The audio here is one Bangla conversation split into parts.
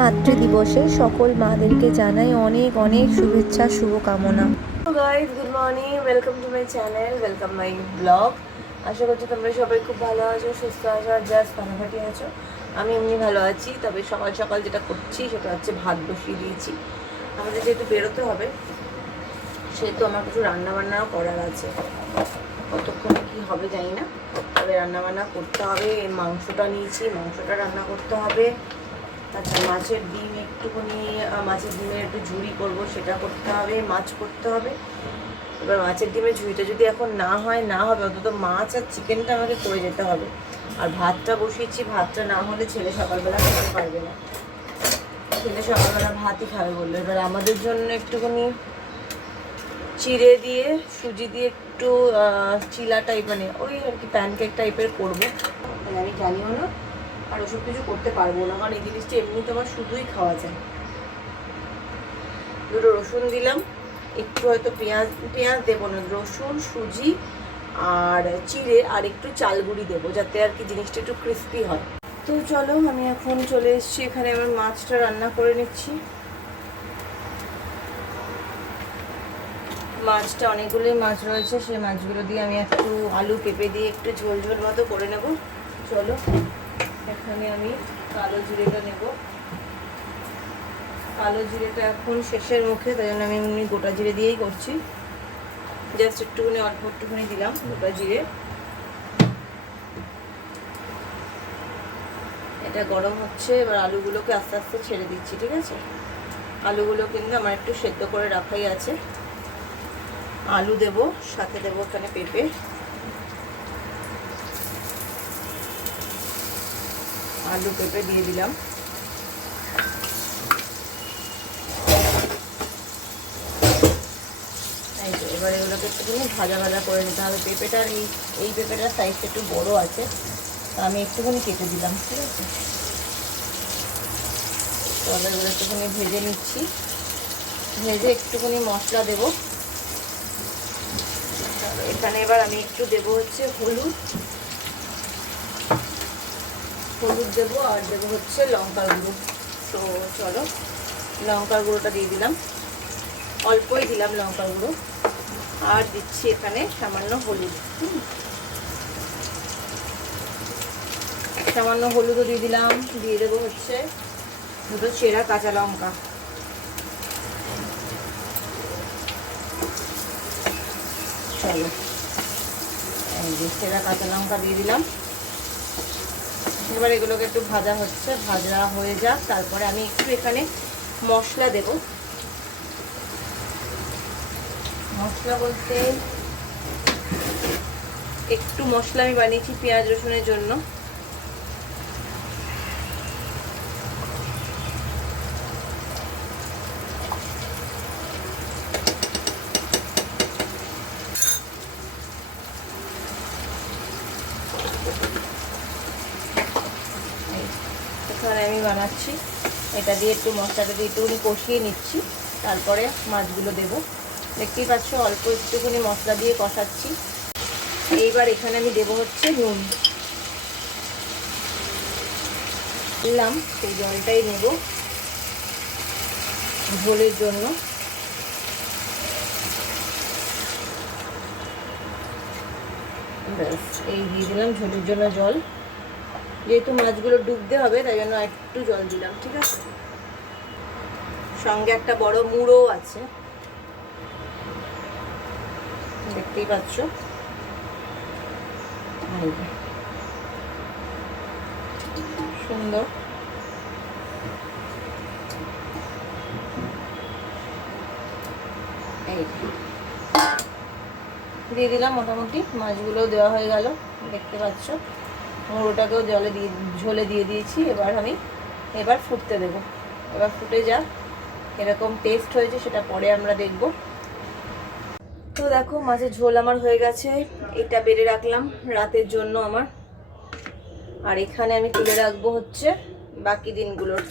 মাতৃদিবসে সকল মাদেরকে জানাই অনেক অনেক শুভেচ্ছা শুভকামনা। Guys, good morning, welcome to my channel, welcome my blog. আশা করছি তোমরা সবাই খুব ভালো আছো, সুস্থ আছো, আর জাস্ট ফাটাফাটি আছো। আমি এমনি ভালো আছি। তবে সকাল সকাল যেটা করছি সেটা হচ্ছে ভাত বসিয়ে দিয়েছি। আমাদের যেহেতু বেরোতে হবে সেহেতু আমার কিছু রান্নাবান্নাও করার আছে। কতক্ষণে কী হবে জানি না, তবে রান্নাবান্না করতে হবে। মাংসটা নিয়েছি, মাংসটা রান্না করতে হবে। আচ্ছা, মাছের ডিম একটুখানি, মাছের ডিমের একটু ঝুড়ি করবো, সেটা করতে হবে। মাছ করতে হবে। এবার মাছের ডিমের ঝুড়িটা যদি এখন না হবে, অন্তত মাছ আর চিকেনটা আমাকে করে যেতে হবে। আর ভাতটা বসিয়েছি, ভাতটা না হলে ছেলে সকালবেলা খেতে পারবে না। ছেলে সকালবেলা ভাতই খাবে বললো। এবার আমাদের জন্য একটুখানি চিড়ে দিয়ে সুজি দিয়ে একটু চিলা টাইপ, মানে ওই আর কি প্যানকেক টাইপের করবো। মানে আমি জানিও না, আর ওসব কিছু করতে পারবো না, কারণ এই জিনিসটা এমনি তো আমার শুধুই খাওয়া যায়। দুটো রসুন দিলাম, একটু হয়তো পেঁয়াজ দেবো না, রসুন, সুজি আর চিড়ে আর একটু চাল গুঁড়ি দেবো, যাতে আর কি জিনিসটা একটু ক্রিস্পি হয়। তো চলো, আমি এখন চলে এসেছি এখানে। আমার মাছটা রান্না করে নিচ্ছি। মাছটা অনেকগুলোই মাছ রয়েছে, সেই মাছগুলো দিয়ে আমি একটু আলু পেঁপে দিয়ে একটু ঝোল ঝোল মতো করে নেব। চলো, এখানে আমি কালো জিরেটা নেব। কালো জিরেটা এখন শেষের মুখে, তাই জন্য আমি এমনি গোটা জিরে দিয়েই করছি। জাস্ট একটুখানি অল্প একটুখানি দিলাম গোটা জিরে। এটা গরম হচ্ছে, এবার আলুগুলোকে আস্তে আস্তে ছেড়ে দিচ্ছি, ঠিক আছে? আলুগুলো কিন্তু আমার একটু সেদ্ধ করে রাখাই আছে। আলু দেব, সাথে দেবো এখানে পেঁপে। আলু পেঁপে দিয়ে দিলাম। এই তো, এবার এগুলোকে একটুখানি ভাজা ভাজা করে নিতে হবে। পেঁপেটার এই পেঁপেটার সাইজটা একটু বড় আছে, তা আমি একটুখানি কেটে দিলাম, ঠিক আছে? তো এগুলো একটুখানি ভেজে নিচ্ছি। ভেজে একটুখানি মশলা দেব এখানে। এবার আমি একটু দেবো হচ্ছে হলুদ দেবো, আর দেবো হচ্ছে লঙ্কার গুঁড়ো। তো চলো, লঙ্কার গুঁড়োটা দিয়ে দিলাম, অল্পই দিলাম লঙ্কার গুঁড়ো। আর দিচ্ছি এখানে সামান্য হলুদ। সামান্য হলুদও দিয়ে দিলাম। দিয়ে দেবো হচ্ছে দুটো চেরা কাঁচা লঙ্কা। চলো, এই যে চেরা কাঁচা লঙ্কা দিয়ে দিলাম। এবার এগুলোকে একটু ভাজা হচ্ছে, ভাজা হয়ে যাক, তারপরে আমি একটু এখানে মশলা দেব। মশলা বলতে একটু মশলা আমি বানিয়েছি পেঁয়াজ রসুনের জন্য। এখানে আমি বানাচ্ছি, এটা দিয়ে একটু মশলাটা দিয়ে একটুখানি কষিয়ে নিচ্ছি, তারপরে মাছগুলো দেব। দেখতেই পাচ্ছ, অল্প একটুখানি মশলা দিয়ে কষাচ্ছি। এইবার এখানে আমি দেবো হচ্ছে নুন। দিলাম, সেই জলটাই নেব ঝোলের জন্য। ব্যাস, এই দিয়ে দিলাম ঝোলের জন্য জল। যেহেতু মাছগুলো ডুবতে হবে, তাই জন্য একটু জল দিলাম, ঠিক আছে? সঙ্গে একটা বড় মুড়ো আছে, দেখতেই পাচ্ছ। সুন্দর। এই দিয়ে দিলাম, মোটামুটি মাছগুলোও দেওয়া হয়ে গেল, দেখতে পাচ্ছ। মুড়োটাকেও ঝোলে দিয়ে দিয়েছি। এবার ফুটতে দেব। এবার ফুটে যাক, এরকম টেস্ট হয়েছে সেটা পরে আমরা দেখব। তো দেখো, মাছের ঝোল আমার হয়ে গেছে। এটা বেড়ে রাখলাম রাতের জন্য আমার। আর এখানে আমি তুলে রাখবো হচ্ছে বাকি দিনগুলোর,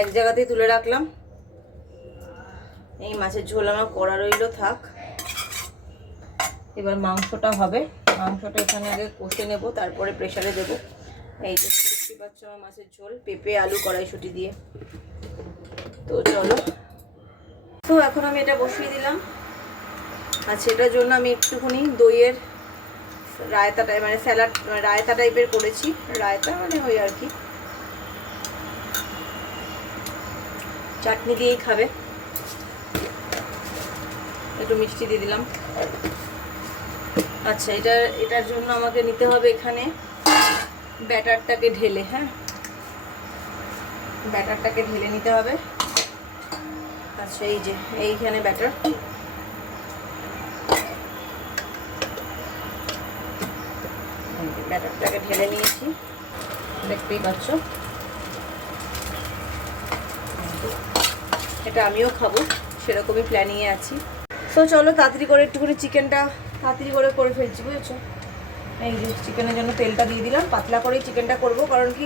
এক জায়গাতেই তুলে রাখলাম। এই মাছের ঝোল আমার করা রইল, থাক। এবার মাংসটা হবে। মাংসটা এখানে আগে কষে নেব, তারপরে প্রেসারে দেবো। এই যে দেখতে পাচ্ছ আমার মাছের ঝোল পেঁপে আলু কড়াইশুঁটি দিয়ে। তো চলো, তো এখন আমি এটা বসিয়ে দিলাম। আর সেটার জন্য আমি একটুখানি দইয়ের রায়তা মানে স্যালাড রায়তা টাইপের করেছি। রায়তা মানে ওই আর কি, চাটনি দিয়েই খাবে। একটু মিষ্টি দিয়ে দিলাম। আচ্ছা, এটার জন্য আমাকে নিতে হবে এখানে ব্যাটারটাকে ঢেলে, হ্যাঁ ব্যাটারটাকে ঢেলে নিতে হবে। আচ্ছা, এই যে এইখানে ব্যাটারটাকে ঢেলে নিয়েছি, দেখতেই পাচ্ছ। এটা আমিও খাবো, সেরকমই প্ল্যানিংয়ে আছি। তো চলো তাড়াতাড়ি করে একটুখানি চিকেনটা তাড়াতাড়ি করে ফেলছি, বুঝেছো। এই যে চিকেনের জন্য তেলটা দিয়ে দিলাম, পাতলা করেই চিকেনটা করব, কারণ কি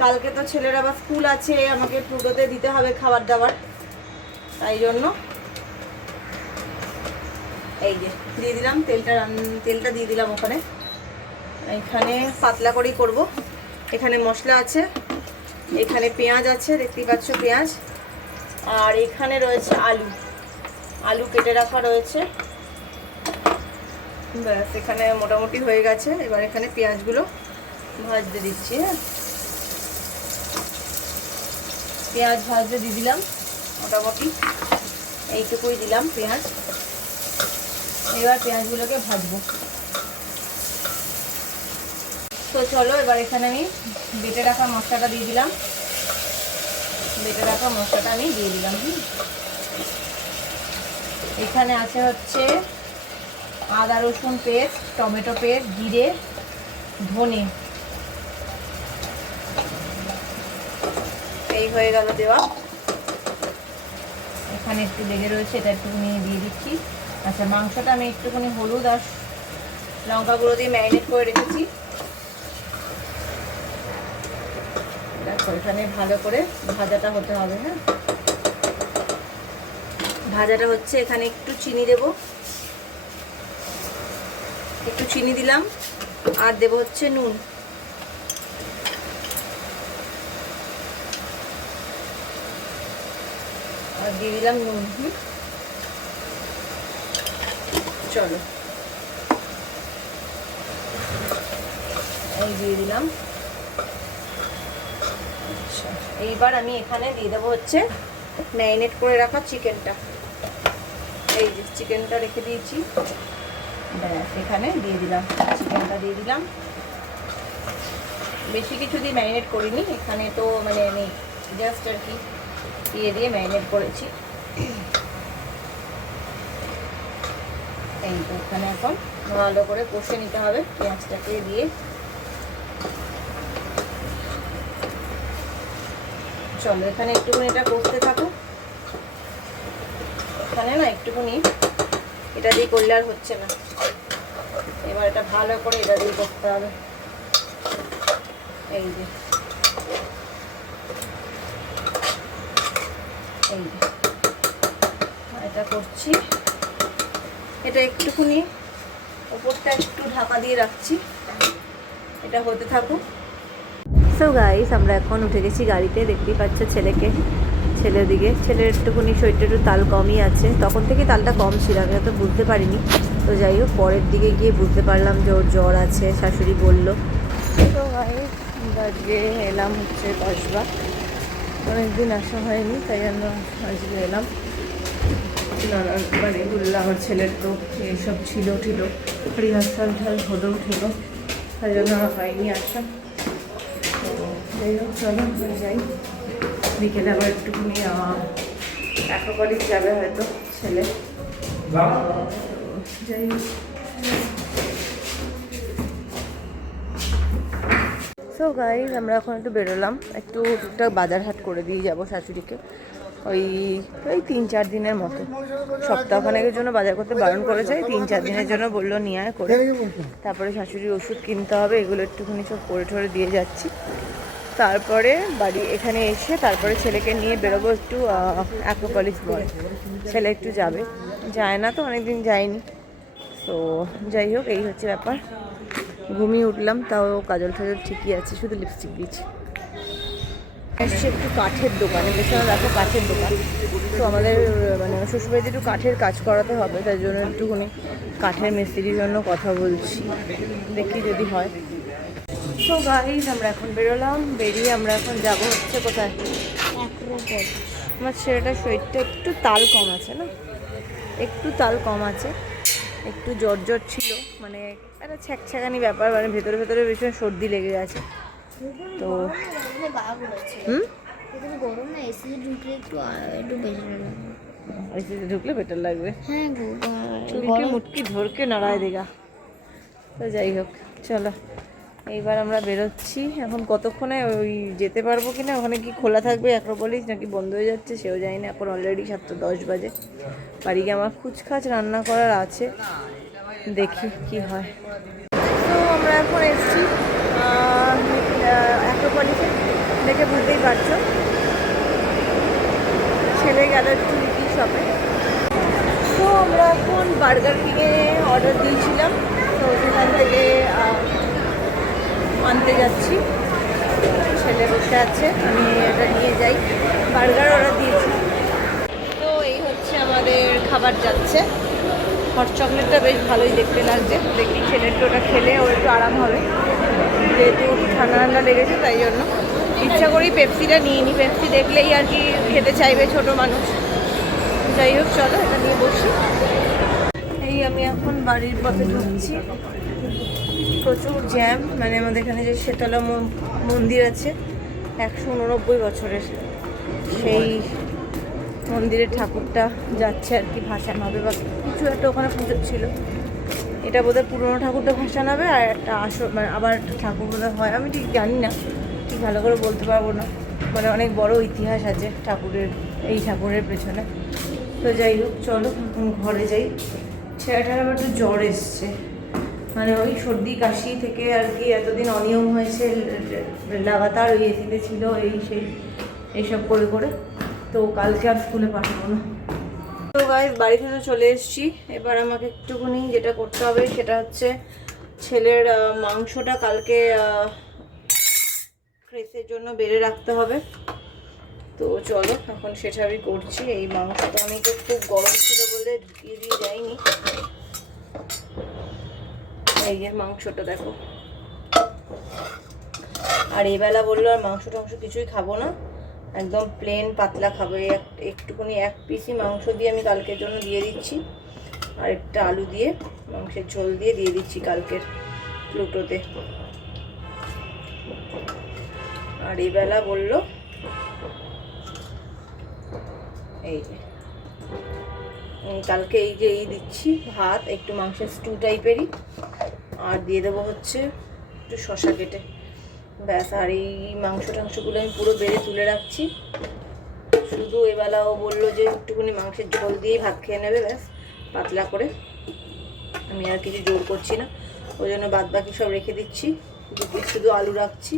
কালকে তো ছেলের আবার স্কুল আছে, আমাকে পুজোতে দিতে হবে খাবার দাবার, তাই জন্য এই যে দিয়ে দিলাম তেলটা দিয়ে দিলাম ওখানে। এখানে পাতলা করেই করব। এখানে মশলা আছে, এখানে পেঁয়াজ আছে, দেখতেই পাচ্ছ পেঁয়াজ, আর এখানে রয়েছে আলু কেটে রাখা রয়েছে। ব্যাস, এখানে মোটামুটি হয়ে গেছে। এবার এখানে পেঁয়াজগুলো ভাজতে দিচ্ছি। হ্যাঁ, পেঁয়াজ ভাজতে দিয়ে দিলাম, মোটামুটি এইটুকুই দিলাম পেঁয়াজ। এবার পেঁয়াজগুলোকে ভাজবো। তো চলো, এবার এখানে আমি বেটে রাখা মশলাটা দিয়ে দিলাম। এখানে আছে হচ্ছে আদা রসুন পেস্ট, টমেটো পেস্ট, জিরে, ধনে, এই হয়ে গেল দেওয়া। এখানে একটু লেগে রয়েছে, এটা একটুখানি দিয়ে দিচ্ছি। আচ্ছা, মাংসটা আমি একটুখানি হলুদ আর লঙ্কা গুঁড়ো দিয়ে ম্যারিনেট করে রেখেছি। দেখো, এখানে ভালো করে ভাজাটা হতে হবে। হ্যাঁ, ভাজাটা হচ্ছে। এখানে একটু চিনি দেব, একটু চিনি দিলাম, আর দেব হচ্ছে নুন। আর দিয়ে দিলাম নুন। চলো, এই দিয়ে দিলাম। আচ্ছা, এইবার আমি এখানে দিয়ে দেবো হচ্ছে ম্যারিনেট করে রাখা চিকেনটা। এই যে চিকেনটা রেখে দিয়েছি, ব্যাস এখানে দিয়ে দিলাম, চিকেনটা দিয়ে দিলাম। বেশি কিছু দিয়ে ম্যারিনেট করিনি, এখানে তো মানে আমি জাস্ট আর কি দিয়ে ম্যারিনেট করেছি। এই তো এখানে এখন ভালো করে কষে নিতে হবে পেঁয়াজটাকে দিয়ে। চলো, এখানে একটুখানি এটা কষতে থাকো। এখানে না একটুখানি এটা দিয়ে করলে আর হচ্ছে না, এবার এটা ভালো করে এটা দিয়ে করতে হবে। এই যে এটা করছি, এটা একটুখানি ওপরটা একটু ঢাকা দিয়ে রাখছি, এটা হতে থাকুক। সো গাইস, আমরা এখন উঠে গেছি গাড়িতে, দেখতেই পাচ্ছ ছেলের দিকে। ছেলের একটুখানি শরীরটা একটু তাল কমই আছে, তখন থেকে তালটা কম ছিল, আমি তো বুঝতে পারিনি। তো যাই হোক, পরের দিকে গিয়ে বুঝতে পারলাম যে ওর জ্বর আছে, শাশুড়ি বলল। তো গাইস, আজকে এলাম হচ্ছে কসবা, অনেকদিন আসা হয়নি, তাই জন্য আজকে এলাম। মানে বললাম আমার ছেলের তো এইসব ছিল রিহার্সাল হলো, তাই জন্য হয়নি আসা। তো যাই হোক, চলো যাই। বিকেলে আবার একটুখানি অ্যাকোয়াটিক যাবে হয়তো ছেলে, যাই হোক। সো গাইজ, আমরা এখন একটু বেরোলাম, একটু টুকটাক বাজার হাট করে দিয়ে যাবো শাশুড়িকে। ওই 3-4 দিনের মতো, সপ্তাহখানেকের জন্য বাজার করতে বারণ করেছে, 3-4 দিনের জন্য বললো নিয়ে আয় করে। তারপরে শাশুড়ির ওষুধ কিনতে হবে, এগুলো একটুখানি সব করে ঠরে দিয়ে যাচ্ছি। তারপরে বাড়ি এখানে এসে তারপরে ছেলেকে নিয়ে বেরোবো একটু অ্যাকোপলিস বয়। ছেলে একটু যায় না তো, অনেকদিন যায়নি। তো যাই হোক, এই হচ্ছে ব্যাপার। ঘুমিয়ে উঠলাম, তাও কাজল টাজল ঠিকই আছে, শুধু লিপস্টিক দিয়েছি। এসছে একটু কাঠের দোকানে, পেছনে দেখো কাঠের দোকান। তো আমাদের মানে শ্বশুরবাড়িতে একটু কাঠের কাজ করাতে হবে, তাই জন্য একটুখানি কাঠের মিস্ত্রির জন্য কথা বলছি, দেখি যদি হয়। তো গাইজ আমরা এখন বেরোলাম, বেরিয়ে আমরা এখন যাব হচ্ছে কোথায়, আমার ছেলেটার শরীরটা একটু তাল কম আছে না, একটু তাল কম আছে, একটু জ্বর জ্বর ছিল, মানে একটা ছ্যাঁকছ্যাঁকানি ব্যাপার, মানে ভেতরে ভেতরে ভীষণ সর্দি লেগে গেছে। তো গরম না, এসি ঢুকলে একটু বেশি লাগে। এসিতে ঢুকলে বেটার লাগবে, হ্যাঁ চুলকে মুটকি ধরকে নাড়ায় দেগা। তো যাই হোক, চলো এইবার আমরা বেরোচ্ছি। এখন কতক্ষণে ওই যেতে পারবো কিনা, ওখানে কি খোলা থাকবে অ্যাক্রোপলিস নাকি বন্ধ হয়ে যাচ্ছে সেও জানি না। এখন অলরেডি 7:10 বাজে, বাড়ি গিয়ে আমার কুচখাচ রান্না করার আছে, দেখি কি হয়। তো আমরা এখন এসেছি অ্যাক্রোপলিসে, দেখে বুঝতেই পারছো। ছেলে গেল একটু লিটি শপে। তো আমরা এখন বার্গার কিংয়ে অর্ডার দিয়েছিলাম, তো সেখান থেকে আনতে যাচ্ছি। ছেলে বসে আছে, আমি এটা নিয়ে যাই। বার্গার অর্ডার দিয়েছি। তো এই হচ্ছে আমাদের খাবার যাচ্ছে। হট চকলেটটা বেশ ভালোই দেখতে লাগছে, দেখি ছেলেটা ওটা খেলে ওর একটু আরাম হবে, যেহেতু ঠান্ডা ঠান্ডা লেগেছে, তাই জন্য ইচ্ছা করেই পেপসিটা নিয়ে নিই। পেপসি দেখলেই আর কি খেতে চাইবে ছোট মানুষ। যাই হোক, চলো এটা নিয়ে বসি। এই আমি এখন বাড়ির পথে ঢুকছি, প্রচুর জ্যাম। মানে আমাদের এখানে যে শীতলা মন্দির আছে 189 বছরের, সেই মন্দিরের ঠাকুরটা যাচ্ছে আর কি ভাসান হবে, বা কিছু একটা ওখানে পুজো ছিল। এটা বোধহয় পুরোনো ঠাকুরটা ভাসান হবে, আর একটা মানে আবার একটা ঠাকুর বোধহয় হয়, আমি ঠিক জানি না, ঠিক ভালো করে বলতে পারবো না। মানে অনেক বড় ইতিহাস আছে ঠাকুরের, এই ঠাকুরের পেছনে। তো যাই হোক, চলো এখন ঘরে যাই। ছেলেটার আবার একটু জ্বর এসছে, মানে ওই সর্দি কাশি থেকে আর কি, এতদিন অনিয়ম হয়েছে, লাগাতার ওই এসিতে ছিল, এই সেই এইসব করে করে। তো কালকে আর স্কুলে পাঠাবো না। তো গাইস বাড়িতে তো চলে এসেছি। এবার আমাকে একটুখানি যেটা করতে হবে সেটা হচ্ছে ছেলের মাংসটা কালকে ফ্রেশের জন্য বেড়ে রাখতে হবে। তো চলো এখন সেটা আমি করছি। এই মাংসটা অনেকে খুব গরম ছিল বলে ঢুকিয়ে দিয়ে যায়নি। এই যে মাংসটা দেখো, আর এবেলা বললো আর মাংস টাংস কিছুই খাবো না, একদম প্লেন পাতলা খাবো। একটুখানি 1 পিসই মাংস দিয়ে আমি কালকের জন্য দিয়ে দিচ্ছি, আর একটা আলু দিয়ে মাংসের ঝোল দিয়ে দিচ্ছি কালকের প্লুটোতে। আর এবেলা বললো এই যে কালকে এই দিচ্ছি ভাত, একটু মাংসের স্টু টাইপেরই, আর দিয়ে দেবো হচ্ছে একটু শশা কেটে, ব্যাস। আর এই মাংস টাংসগুলো আমি পুরো বেড়ে তুলে রাখছি। শুধু এবেলাও বললো যে একটুখানি মাংসের ঝোল দিয়েই ভাত খেয়ে নেবে, ব্যাস পাতলা করে। আমি আর কিছু জোর করছি না, ওই জন্য বাদ বাকি সব রেখে দিচ্ছি। শুধু আলু রাখছি,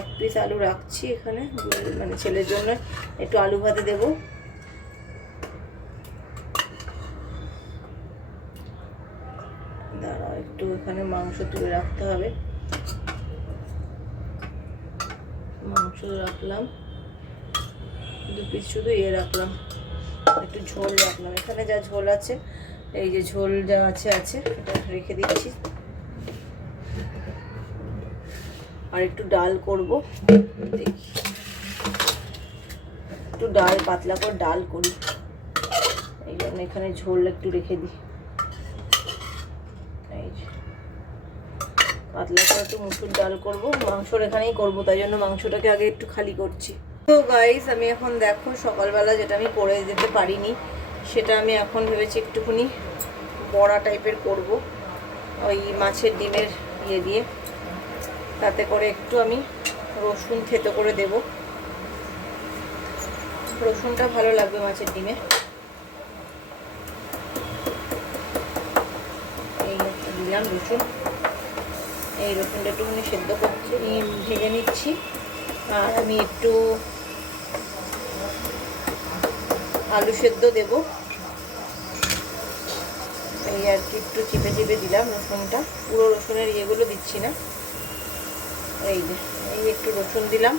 1 পিস আলু রাখছি এখানে, মানে ছেলের জন্য একটু আলু ভাতে দেবো। দাঁড়াও, একটু এখানে মাংস তুলে রাখতে হবে। মাংস রাখলাম, 2 পিস শুধু রাখলাম, একটু ঝোল রাখলাম। এখানে যা ঝোল আছে, এই যে ঝোল যা আছে এটা রেখে দিচ্ছি। আর একটু ডাল করব, দেখি একটু ডাল পাতলা করে ডাল করি, এই জন্য এখানে ঝোল একটু রেখে দিই। এই যে পাতলা করে একটু মুসুর ডাল করব, মাংসর এখানেই করব, তাই জন্য মাংসটাকে আগে একটু খালি করছি। তো গাইস আমি এখন দেখো সকালবেলা যেটা আমি করে যেতে পারিনি, সেটা আমি এখন ভেবেছি একটুখানি বড়া টাইপের করব, ওই মাছের ডিমের দিয়ে, তাতে করে একটু আমি রসুন থেতো করে দেব। রসুনটা ভালো লাগবে মাছের ডিমে। এই একটা দিলাম রসুন, এই রসুনটা একটুখানি সেদ্ধ করছি, ভেজে নিচ্ছি। আর আমি একটু আলু সেদ্ধ দেব, এই আর কি একটু চিপে চিপে দিলাম রসুনটা, পুরো রসুনের ইয়েগুলো দিচ্ছি না। এই যে এই একটু রসুন দিলাম,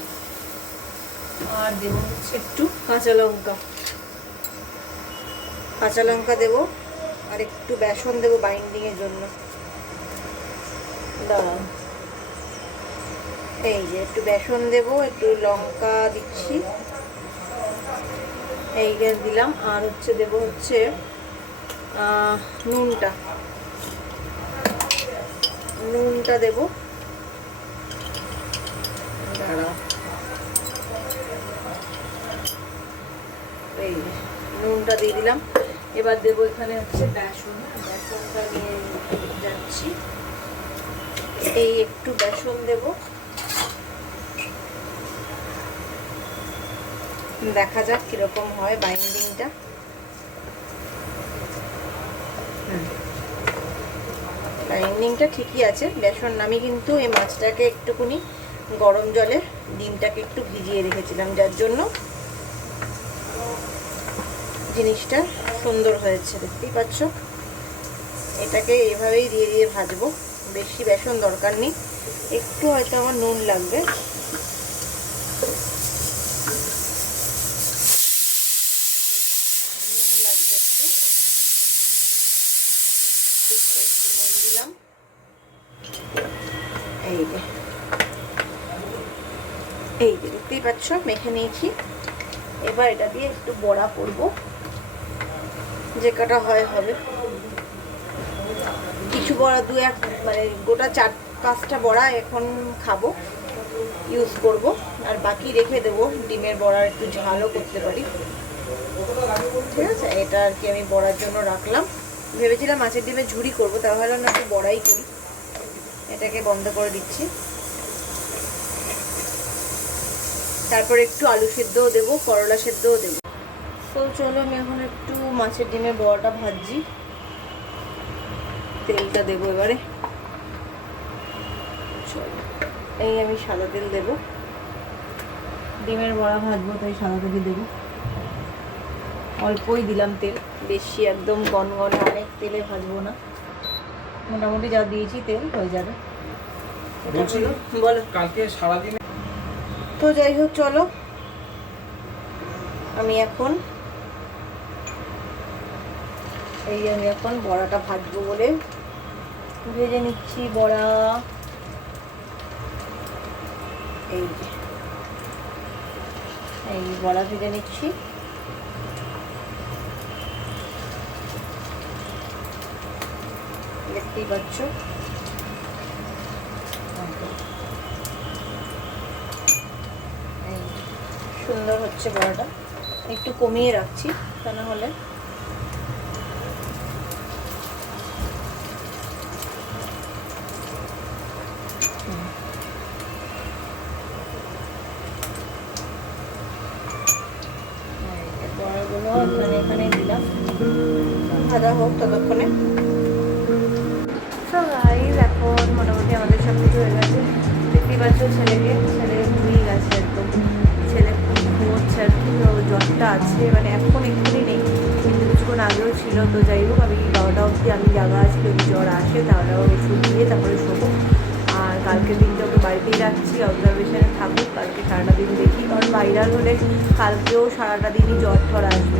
আর দেবো হচ্ছে একটু কাঁচা লঙ্কা, দেবো, আর একটু বেসন দেবো বাইন্ডিংয়ের জন্য। দাঁড়াও, এই যে একটু বেসন দেবো, একটু লঙ্কা দিচ্ছি, এই যে দিলাম, আর হচ্ছে দেবো হচ্ছে নুনটা দেবো। দাঁড়াও, এই নুনটা দিয়ে দিলাম। এবার দেবো এখানে হচ্ছে বেসন, বেসনটা নিয়ে যাচ্ছি, এই একটু বেসন দেবো, দেখা যাক কিরকম হয় বাইন্ডিংটা। বাইন্ডিংটা ঠিকই আছে, বেসন। আমি কিন্তু এই মাছটাকে একটুখানি গরম জলে ডিমটাকে একটু ভিজিয়ে রেখেছিলাম, যার জন্য জিনিসটা সুন্দর হয়েছে, দেখতেই পাচ্ছ। এটাকে এভাবেই দিয়ে দিয়ে ভাজবো, বেশি বেসন দরকার নেই, একটু হয়তো আমার নুন লাগবে। নুন দিলাম, এই যে দেখতেই পাচ্ছ মেখে নিয়েছি। এবার এটা দিয়ে একটু বড়া করবো, যে কটা হয় হবে। কিছু বড়া মানে গোটা 4-5টা বড়া এখন খাবো, ইউজ করব, আর বাকি রেখে দেবো। ডিমের বড়া একটু ঝালও করতে পারি, ঠিক আছে। এটা আর কি আমি বড়ার জন্য রাখলাম। ভেবেছিলাম মাছের ডিমের ঝুড়ি করবো, তাহলে না একটু বড়াই করি। এটাকে বন্ধ করে দিচ্ছি। তারপর একটু আলু সেদ্ধও দেবো, করলা সেদ্ধও দেবো। তো চলো আমি এখন একটু মাছের ডিমের বড়াটা ভাজছি। তেলটা দেবো এবারে, চলো এই আমি সাদা তেল দেবো, ডিমের বড়া ভাজবো তাই সাদা তেলই দেবো। অল্পই দিলাম তেল, বেশি একদম গনগনে অনেক তেলে ভাজবো না, মোটামুটি যা দিয়েছি তেল হয়ে যাবে। বলো কালকে সারাদিন। তো যাই হোক, চলো আমি এখন বড়াটা ভাজবো বলে ভেজে নিচ্ছি বড়া। এই বড়া ভেজে নিচ্ছি। দেখতেই পাচ্ছ সুন্দর হচ্ছে বড়াটা। একটু কমিয়ে রাখছি, তা না হলে বড়াগুলো এখানে দিলাম, ভাজা হোক ততক্ষণে। তো গাইস এখন মোটামুটি আমাদের সব কিছু হয়ে গেছে। দেখতেই পাচ্ছ ছেলে ঘুমিয়ে গেছে একদম। ছেলে ঘুমোচ্ছে আর কি, জ্বরটা আছে, মানে এখন এক্ষুনি নেই, কিন্তু কিছুক্ষণ আগেও ছিল। তো যাই হোক, আমি 12টা অবধি আমি জায়গা আছি, যদি জ্বর আসে তাহলে ওষুধ দিয়ে তারপরে শোবো। আর কালকের দিনটা ওকে বাড়িতেই রাখছি, অবজারভেশনে থাকুক, কালকে সারাটা দিন দেখি, কারণ ভাইরাল হলে কালকেও সারাটা দিনই জ্বর ঠর আসবে।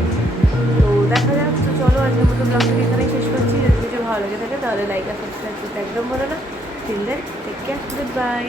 তো দেখা যাক। তো চলো আজকের মতো ব্লগটাকে এখানেই শেষ করছি। যদি কিছু ভালো লেগে থাকে তাহলে লাইক আর সাবস্ক্রাইব করতে একদম বলো না। Till then take care, good by.